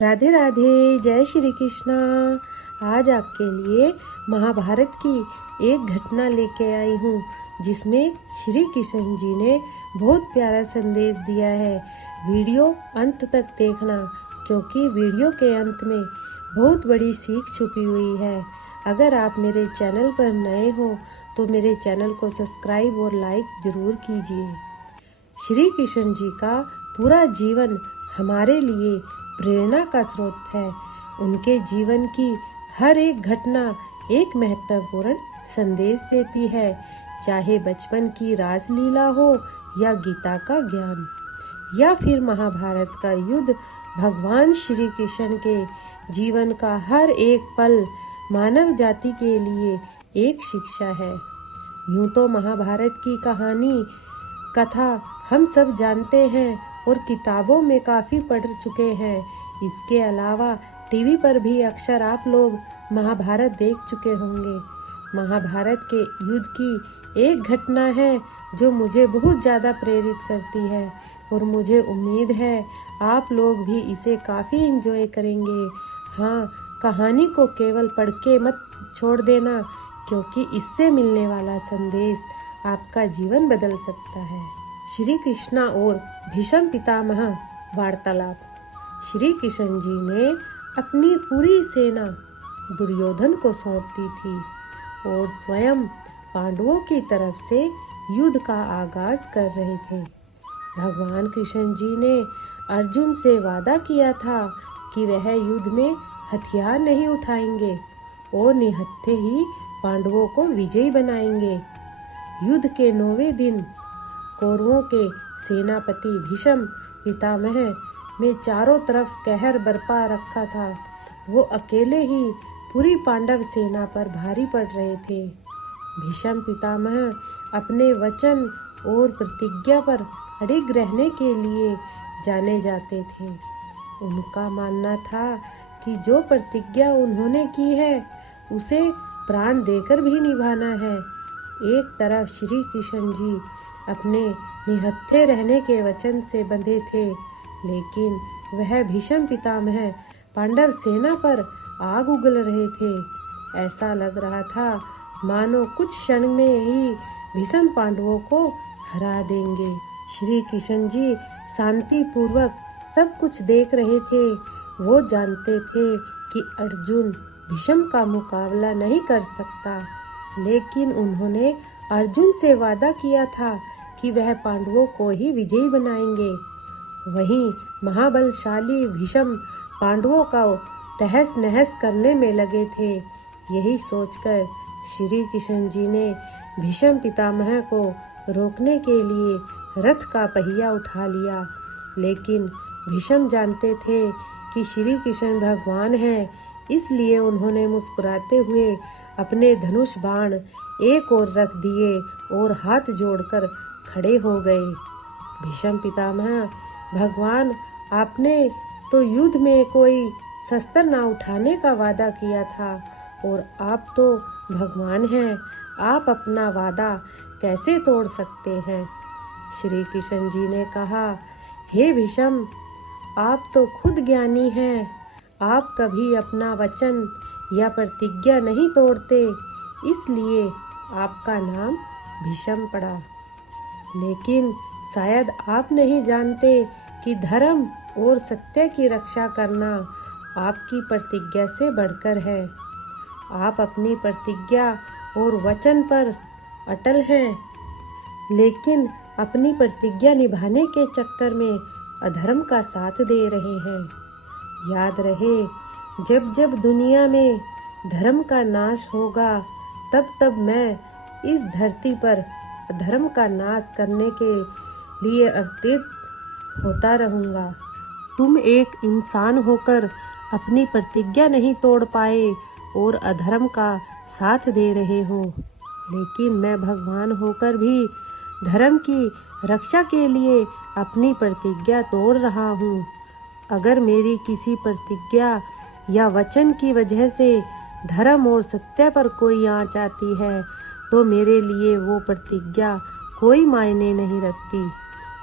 राधे राधे। जय श्री कृष्णा। आज आपके लिए महाभारत की एक घटना लेके आई हूँ जिसमें श्री कृष्ण जी ने बहुत प्यारा संदेश दिया है। वीडियो अंत तक देखना क्योंकि वीडियो के अंत में बहुत बड़ी सीख छुपी हुई है। अगर आप मेरे चैनल पर नए हो तो मेरे चैनल को सब्सक्राइब और लाइक जरूर कीजिए। श्री कृष्ण जी का पूरा जीवन हमारे लिए प्रेरणा का स्रोत है। उनके जीवन की हर एक घटना एक महत्वपूर्ण संदेश देती है, चाहे बचपन की रासलीला हो या गीता का ज्ञान या फिर महाभारत का युद्ध। भगवान श्री कृष्ण के जीवन का हर एक पल मानव जाति के लिए एक शिक्षा है। यूं तो महाभारत की कथा हम सब जानते हैं और किताबों में काफी पढ़ चुके हैं। इसके अलावा टीवी पर भी अक्सर आप लोग महाभारत देख चुके होंगे। महाभारत के युद्ध की एक घटना है जो मुझे बहुत ज्यादा प्रेरित करती है और मुझे उम्मीद है आप लोग भी इसे काफी एंजॉय करेंगे। हाँ, कहानी को केवल पढ़ के मत छोड़ देना क्योंकि इससे मिलने वाला संदेश आपका जीवन बदल सकता है। श्री कृष्णा और भीष्म पितामह वार्तालाप। श्री कृष्ण जी ने अपनी पूरी सेना दुर्योधन को सौंप दी थी और स्वयं पांडवों की तरफ से युद्ध का आगाज कर रहे थे। भगवान कृष्ण जी ने अर्जुन से वादा किया था कि वह युद्ध में हथियार नहीं उठाएंगे और निहत्थे ही पांडवों को विजयी बनाएंगे। युद्ध के 9वें दिन कौरवों के सेनापति भीष्म पितामह में चारों तरफ कहर बरपा रखा था। वो अकेले ही पूरी पांडव सेना पर भारी पड़ रहे थे। भीष्म पितामह अपने वचन और प्रतिज्ञा पर अड़िग रहने के लिए जाने जाते थे। उनका मानना था कि जो प्रतिज्ञा उन्होंने की है उसे प्राण देकर भी निभाना है। एक तरफ श्री कृष्ण जी अपने निहत्थे रहने के वचन से बंधे थे, लेकिन वह भीष्म पितामह पांडव सेना पर आग उगल रहे थे। ऐसा लग रहा था मानो कुछ क्षण में ही भीष्म पांडवों को हरा देंगे। श्री कृष्ण जी शांति पूर्वक सब कुछ देख रहे थे। वो जानते थे कि अर्जुन भीष्म का मुकाबला नहीं कर सकता, लेकिन उन्होंने अर्जुन से वादा किया था कि वह पांडवों को ही विजयी बनाएंगे। वहीं महाबलशाली भीष्म पांडवों का तहस नहस करने में लगे थे। यही सोचकर श्री कृष्ण जी ने भीष्म पितामह को रोकने के लिए रथ का पहिया उठा लिया, लेकिन भीष्म जानते थे कि श्री कृष्ण भगवान हैं, इसलिए उन्होंने मुस्कुराते हुए अपने धनुष बाण एक ओर रख दिए और हाथ जोड़कर खड़े हो गए। भीष्म पितामह, भगवान, आपने तो युद्ध में कोई शस्त्र न उठाने का वादा किया था और आप तो भगवान हैं, आप अपना वादा कैसे तोड़ सकते हैं? श्री कृष्ण जी ने कहा, हे भीष्म, आप तो खुद ज्ञानी हैं, आप कभी अपना वचन या प्रतिज्ञा नहीं तोड़ते, इसलिए आपका नाम भीष्म पड़ा। लेकिन शायद आप नहीं जानते कि धर्म और सत्य की रक्षा करना आपकी प्रतिज्ञा से बढ़कर है। आप अपनी प्रतिज्ञा और वचन पर अटल हैं, लेकिन अपनी प्रतिज्ञा निभाने के चक्कर में अधर्म का साथ दे रहे हैं। याद रहे, जब जब दुनिया में धर्म का नाश होगा तब तब मैं इस धरती पर अधर्म का नाश करने के लिए अवतरित होता रहूंगा। तुम एक इंसान होकर अपनी प्रतिज्ञा नहीं तोड़ पाए और अधर्म का साथ दे रहे हो, लेकिन मैं भगवान होकर भी धर्म की रक्षा के लिए अपनी प्रतिज्ञा तोड़ रहा हूँ। अगर मेरी किसी प्रतिज्ञा या वचन की वजह से धर्म और सत्य पर कोई आंच आती है तो मेरे लिए वो प्रतिज्ञा कोई मायने नहीं रखती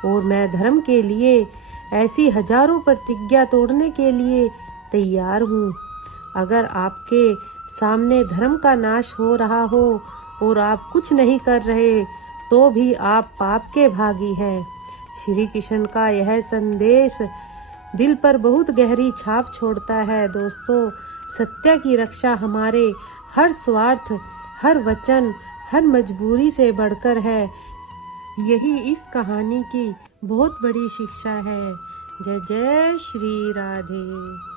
और मैं धर्म के लिए ऐसी हजारों प्रतिज्ञा तोड़ने के लिए तैयार हूँ। अगर आपके सामने धर्म का नाश हो रहा हो और आप कुछ नहीं कर रहे तो भी आप पाप के भागी हैं। श्री कृष्ण का यह संदेश दिल पर बहुत गहरी छाप छोड़ता है। दोस्तों, सत्य की रक्षा हमारे हर स्वार्थ, हर वचन, हर मजबूरी से बढ़कर है। यही इस कहानी की बहुत बड़ी शिक्षा है। जय जय श्री राधे।